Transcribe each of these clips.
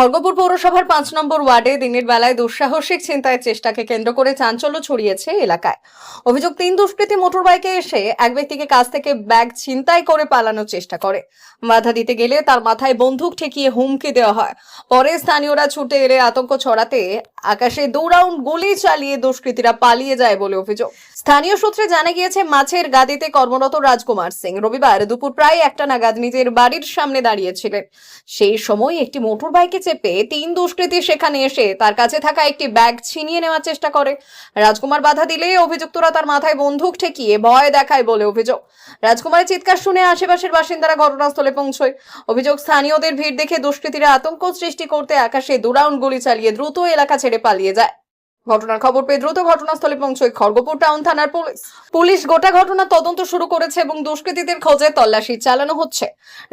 খড়গপুর পৌরসভার ৫ নম্বর ওয়ার্ডে দিনের বেলায় দুঃসাহসিক ছিনতাইয়ের চেষ্টাকে কেন্দ্র করে চাঞ্চল্য ছড়িয়েছে এলাকায়। অভিযোগ, ৩ দুষ্কৃতী মোটরবাইকে এসে এক ব্যক্তিকে কাছ থেকে ব্যাগ ছিনতাই করে পালানোর চেষ্টা করে। বাধা দিতে গেলে তার মাথায় বন্দুক ঠেকিয়ে হুমকি দেওয়া হয়। পরে স্থানীয়রা ছুটে এলে আতঙ্ক ছড়াতে আকাশে ২ রাউন্ড গুলি চালিয়ে দুষ্কৃতীরা পালিয়ে যায় বলে অভিযোগ। স্থানীয় সূত্রে জানা গিয়েছে, মাছের গাদিতে কর্মরত রাজকুমার সিং রবিবার দুপুর প্রায় ১টা নাগাদ নিজের বাড়ির সামনে দাঁড়িয়েছিলেন। সেই সময় একটি মোটরবাইকে চেপে ৩ দুষ্কৃতী সেখানে এসে তার কাছে থাকা একটি ব্যাগ ছিনিয়ে নেওয়ার চেষ্টা করে। রাজকুমার বাধা দিলে অভিযুক্তরা তার মাথায় বন্দুক ঠেকিয়ে ভয় দেখায় বলে অভিযোগ। রাজকুমারের চিৎকার শুনে আশেপাশের বাসিন্দারা ঘটনাস্থলে পৌঁছয়। অভিযোগ, স্থানীয়দের ভিড় দেখে দুষ্কৃতীরা আতঙ্ক সৃষ্টি করতে আকাশে ২ রাউন্ড গুলি চালিয়ে দ্রুত এলাকা ছেড়ে পালিয়ে যায়। ঘটনার খবর পেয়ে দ্রুত ঘটনাস্থলে পৌঁছয় খড়গপুর টাউন থানার পুলিশ গোটা ঘটনা তদন্ত শুরু করেছে এবং দুষ্কৃতীদের খোঁজে তল্লাশি চালানো হচ্ছে।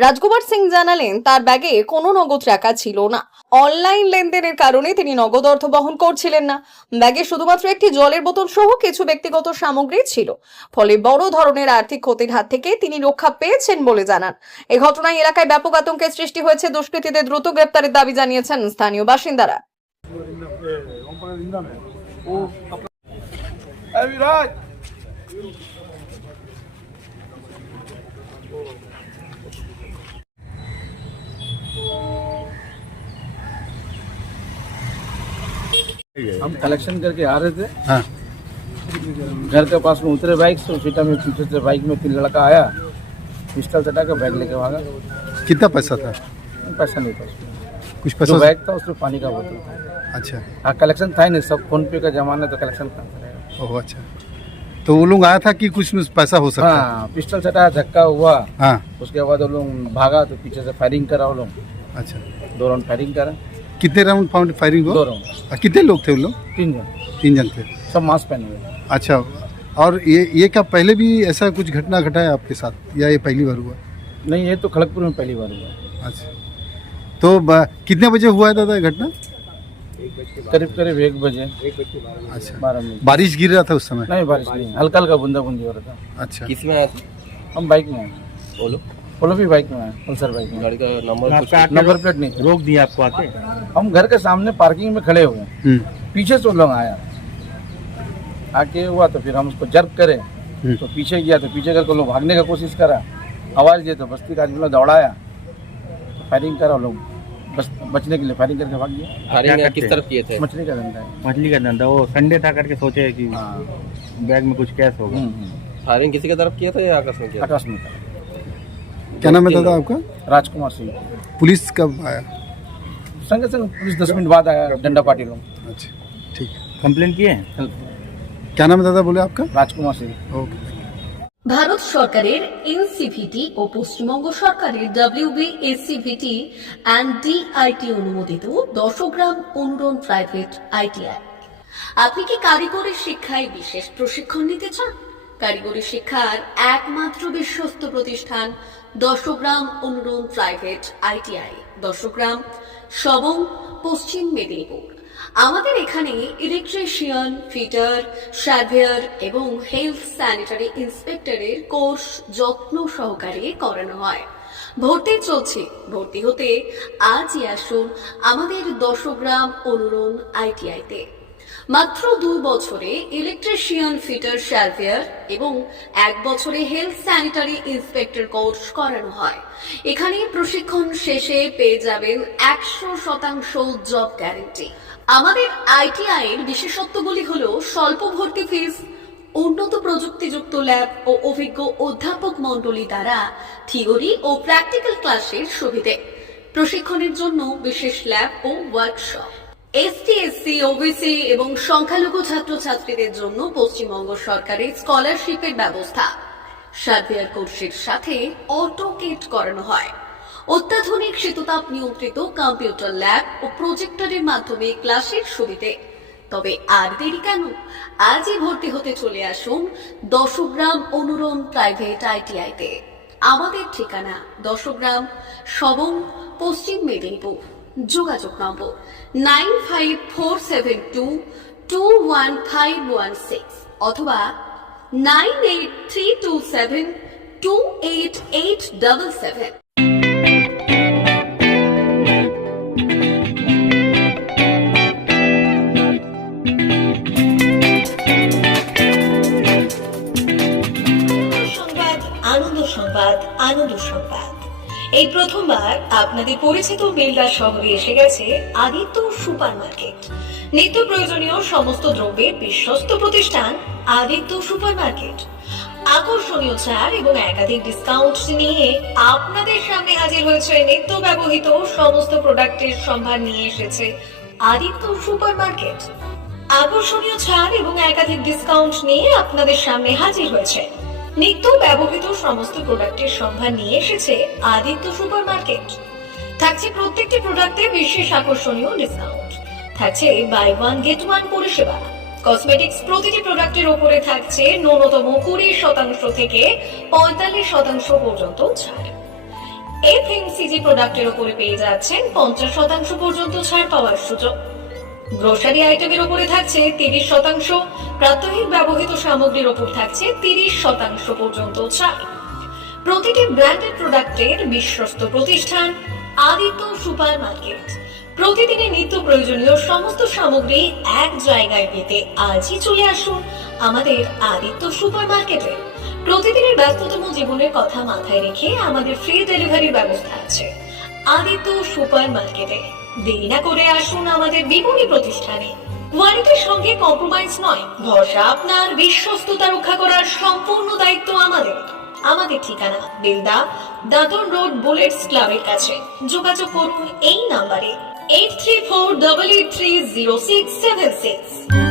রাজকুমার সিং জানালেন, তার ব্যাগে কোনো নগদ টাকা ছিল না। অনলাইন লেনদেনের কারণে তিনি নগদ অর্থ বহন করছিলেন না। ব্যাগে শুধুমাত্র একটি জলের বোতল সহ কিছু ব্যক্তিগত সামগ্রী ছিল। ফলে বড় ধরনের আর্থিক ক্ষতির হাত থেকে তিনি রক্ষা পেয়েছেন বলে জানান। এই ঘটনায় এলাকায় ব্যাপক আতঙ্কের সৃষ্টি হয়েছে। দুষ্কৃতীদের দ্রুত গ্রেপ্তারের দাবি জানিয়েছেন স্থানীয় বাসিন্দারা। हम कलेक्शन करके आ रहे थे। हाँ। घर के पास में उतरे बाइक से, उसी टाइम पीछे से बाइक में 3 लड़का आया, पिस्टल चटा के बैग लेके भागा। कितना पैसा था? पैसा नहीं था उसमें। कुछ जो पैसा? बैग था उसमें पानी का बोतल था। अच्छा। हाँ, कलेक्शन था ही नहीं, सब फोन पे का जमाना, तो कलेक्शन कहाँ करेगा। ओह अच्छा। तो वो लोग आया था कि कुछ में पैसा हो सकता है? हाँ, पिस्टल चटाया, धक्का हुआ। हाँ। उसके बाद वो लोग भागा तो पीछे से फायरिंग करा वो लोग। अच्छा। 2 राउंड फायरिंग करा। कितने राउंड फायरिंग हुआ? 2 राउंड। कितने लोग थे वो लोग? 3 जन, 3 जन थे। सब मास्क पहने हुए। अच्छा। और ये क्या पहले भी ऐसा कुछ घटना घटा है आपके साथ या ये पहली बार हुआ? नहीं, ये तो खड़गपुर में पहली बार हुआ। अच्छा। तो कितने बजे हुआ है दादा ये घटना? करीब 1 बजे। अच्छा। 12 मिनट। बारिश गिर रहा था उस समय? नहीं, बारिश नहीं, हल्का हल्का बूंदा बूंदी हो रहा था। अच्छा। किसमें आया था? हम बाइक में आए। बोलो भी बाइक में आए, पल्सर बाइक में। गाड़ी का नंबर कुछ नंबर प्लेट नहीं था। रोक दिया आपको आके? हम घर के सामने पार्किंग में खड़े हुए, पीछे से वो लोग आया, आके हुआ तो फिर हम उसको जर्क करे तो पीछे गया, तो पीछे करके लोग भागने का कोशिश करा, आवाज दिए तो बस्ती का आदमी दौड़ाया, फायरिंग करा, लोग बस बचने के लिए फायरिंग करके भाग गया। फायरिंग किस तरफ किए थे? मछली का धंधा है। मछली का धंधा, वो संडे था करके सोचे कि हाँ। बैग में कुछ कैश होगा। फायरिंग किसी की तरफ किया था या आकाश में किया था? आकाश में था। क्या नाम है दादा आपका? राजकुमार सिंह। पुलिस कब आया? संगे संग पुलिस 10 मिनट बाद आया, डंडा पार्टी लोग। अच्छा ठीक है। कंप्लेन किए? क्या नाम है दादा बोले आपका? राजकुमार सिंह। ओके। ভারত সরকারের এনসিভিটি ও পশ্চিমবঙ্গ সরকারের WBSCVT অ্যান্ড DIT অনুমোদিত 10 গ্রাম অনুরণ প্রাইভেট ITI। আপনি কি কারিগরি শিক্ষায় বিশেষ প্রশিক্ষণ নিতে চান? কারিগরি শিক্ষার একমাত্র বিশ্বস্ত প্রতিষ্ঠান 10 গ্রাম অনুরণ প্রাইভেট ITI, 10 গ্রাম, সবং, পশ্চিম মেদিনীপুর। আমাদের এখানে ইলেকট্রিশিয়ান, ফিটার, সার্ভেয়ার এবং হেলথ স্যানিটারি ইন্সপেক্টরের কোর্স যত্ন সহকারে করানো হয়। ভর্তি চলছে। ভর্তি হতে আজই আসুন আমাদের 10 গ্রাম অনুরণ ITI-তে। মাত্র 2 বছরে ইলেকট্রিশিয়ান, ফিটার, সার্ভেয়ার এবং 1 বছরে হেলথ স্যানিটারি ইন্সপেক্টর কোর্স করানো হয়। এখানে প্রশিক্ষণ শেষে পেয়ে যাবেন 100% জব গ্যারান্টি। আমাদের ITI এর বিশেষত্বগুলি হলো স্বল্প ভর্তি ফিস, উন্নত প্রযুক্তিযুক্ত ল্যাব ও অভিজ্ঞ অধ্যাপক মণ্ডলী দ্বারা থিওরি ও প্র্যাকটিক্যাল ক্লাসের সুবিধে, প্রশিক্ষণের জন্য বিশেষ ল্যাব ও ওয়ার্কশপ, ST, SC, OBC এবং সংখ্যালঘু ছাত্রছাত্রীদের জন্য পশ্চিমবঙ্গ সরকারের স্কলারশিপের ব্যবস্থা। সার্ভেয়ার কোর্সের সাথে অটোকেট করানো হয়। অত্যাধুনিক শীততাপ নিয়ন্ত্রিত কম্পিউটার ল্যাব ও প্রজেক্টরের মাধ্যমে ক্লাসের সুবিধে। তবে আর দেরি কেন? আজই ভর্তি হতে চলে আসুন 10 গ্রাম অনুরণ প্রাইভেট ITI-তে। আমাদের ঠিকানা 10 গ্রাম, সবং, পশ্চিম মেদিনীপুর। যোগাযোগ নম্বর 9547221516 অথবা 9832728877। এই প্রথমবার আপনাদের পরিচিত বেলদা শহরে এসে গেছে আদিত্য সুপার মার্কেট। নিত্য প্রয়োজনীয় সমস্ত দ্রব্যের বিশ্বস্ত প্রতিষ্ঠান আদিত্য সুপার মার্কেট। আকর্ষণীয় ছাড় এবং একাধিক ডিসকাউন্ট নিয়ে আপনাদের সামনে হাজির হয়েছে। নিত্য ব্যবহৃত সমস্ত প্রোডাক্টের সম্ভার নিয়ে এসেছে আদিত্য সুপার মার্কেট। আকর্ষণীয় ছাড় এবং একাধিক ডিসকাউন্ট নিয়ে আপনাদের সামনে হাজির হয়েছে। নিত্য ব্যবহৃত সমস্ত প্রোডাক্টের সম্ভার নিয়ে এসেছে আদিত্য সুপার মার্কেট। থাকছে প্রত্যেকটি প্রোডাক্টে বিশেষ আকর্ষণীয় ডিসকাউন্ট। থাকছে বাই ওয়ান গেট ওয়ান পরিষেবা। কসমেটিক্স প্রতিটি প্রোডাক্টের উপরে থাকছে ন্যূনতম 20% থেকে 45% পর্যন্ত ছাড়। এফএমসিজি প্রোডাক্টের উপরে পেয়ে যাচ্ছেন 50% পর্যন্ত ছাড় পাওয়ার সুযোগ। গ্রোসারি আইটেমের উপরে থাকছে 30%, প্রাত্যহিক ব্যবহৃত সামগ্রীর উপর থাকছে 30% পর্যন্ত ছাড়। প্রতিটি ব্র্যান্ডেড প্রোডাক্টের বিশ্বস্ত প্রতিষ্ঠান আদিত্য সুপার মার্কেট। প্রতিদিনের নিত্য প্রয়োজনীয় সমস্ত সামগ্রী এক জায়গায় পেতে আজই চলে আসুন আমাদের আদিত্য সুপার মার্কেটে। প্রতিদিনের ব্যস্ততম জীবনের কথা মাথায় রেখে আমাদের ফ্রি ডেলিভারির ব্যবস্থা আছে আদিত্য সুপার মার্কেটে। দেরি না করে আসুন আমাদের বিপণী প্রতিষ্ঠানে। কোয়ালিটির সঙ্গে কম্প্রোমাইজ নয়, ভরসা আপনার, বিশ্বস্ততা রক্ষা করার সম্পূর্ণ দায়িত্ব আমাদের। আমাদের ঠিকানা বেলদা, দাঁতন রোড, বুলেটস ক্লাবের কাছে। যোগাযোগ করুন এই নাম্বারে 8348830676।